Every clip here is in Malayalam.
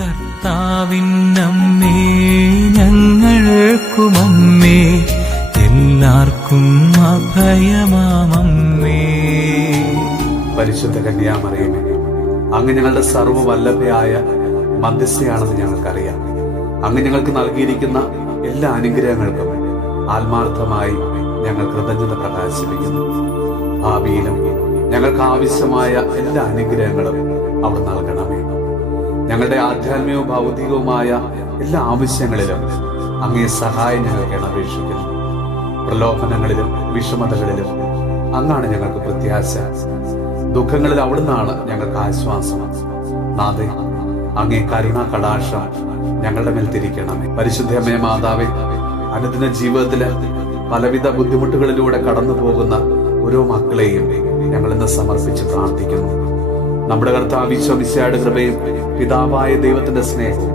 കർത്താവിന്നമ്മേ ഞങ്ങൾക്കുമമ്മേ എല്ലാവർക്കും അഭയമാമമ്മേ. പരിശുദ്ധ കന്യാമറിയമേ, അങ്ങ് ഞങ്ങളുടെ സർവ്വവല്ലഭയായ മധ്യസ്ഥയാണെന്ന് ഞങ്ങൾക്കറിയാം. അങ്ങ് ഞങ്ങൾക്ക് നൽകിയിരിക്കുന്ന എല്ലാ അനുഗ്രഹങ്ങൾക്കും ആത്മാർത്ഥമായി ഞങ്ങൾ കൃതജ്ഞത പ്രകാശിപ്പിക്കുന്നു. ഭാവിയിലും ഞങ്ങൾക്ക് ആവശ്യമായ എല്ലാ അനുഗ്രഹങ്ങളും അവിടെ നൽകണമേ. ഞങ്ങളുടെ ആധ്യാത്മികവും ഭൗതികവുമായ എല്ലാ ആവശ്യങ്ങളിലും അങ്ങേ സഹായം ഞങ്ങൾക്ക് അപേക്ഷിക്കുന്നു. പ്രലോഭനങ്ങളിലും വിഷമതകളിലും അങ്ങാണ് ഞങ്ങൾക്ക് പ്രത്യാശ. ദുഃഖങ്ങളിൽ അവിടുന്നാണ് ഞങ്ങൾക്ക് ആശ്വാസം. നാഥേ, അങ്ങേ കരുണാ കടാക്ഷം ഞങ്ങളുടെ മേൽ തിരിക്കണമേ. പരിശുദ്ധമേ മാതാവേ, അനുദിന ജീവിതത്തില് പലവിധ ബുദ്ധിമുട്ടുകളിലൂടെ കടന്നു പോകുന്ന ഓരോ മക്കളെയും ഞങ്ങൾ ഇന്ന് സമർപ്പിച്ച് പ്രാർത്ഥിക്കുന്നു. നമ്മുടെ കർത്താവ് ഈശോ മിശിഹായുടെ കൃപയും പിതാവായ ദൈവത്തിന്റെ സ്നേഹവും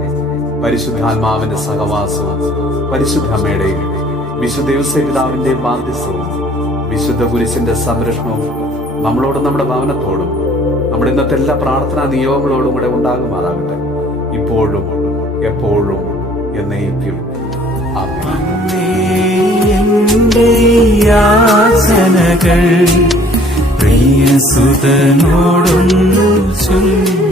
പരിശുദ്ധാത്മാവിന്റെ സഹവാസവും പരിശുദ്ധ അമ്മയുടെയും വിശുദ്ധ യോസേപ്പ് പിതാവിന്റെയും ബാധ്യസ്ഥവും വിശുദ്ധ കുരിശിന്റെ സംരക്ഷണവും നമ്മളോടും നമ്മുടെ ഭവനത്തോടും നമ്മുടെ ഇന്നത്തെ എല്ലാ പ്രാർത്ഥനാ നിയോഗങ്ങളോടും കൂടെ ഉണ്ടാകുമാറാകട്ടെ, ഇപ്പോഴും എപ്പോഴും എന്നേക്കും. എന്റെ യാചനകൾ പ്രിയസുതനോടൊന്നു ചൊല്ലി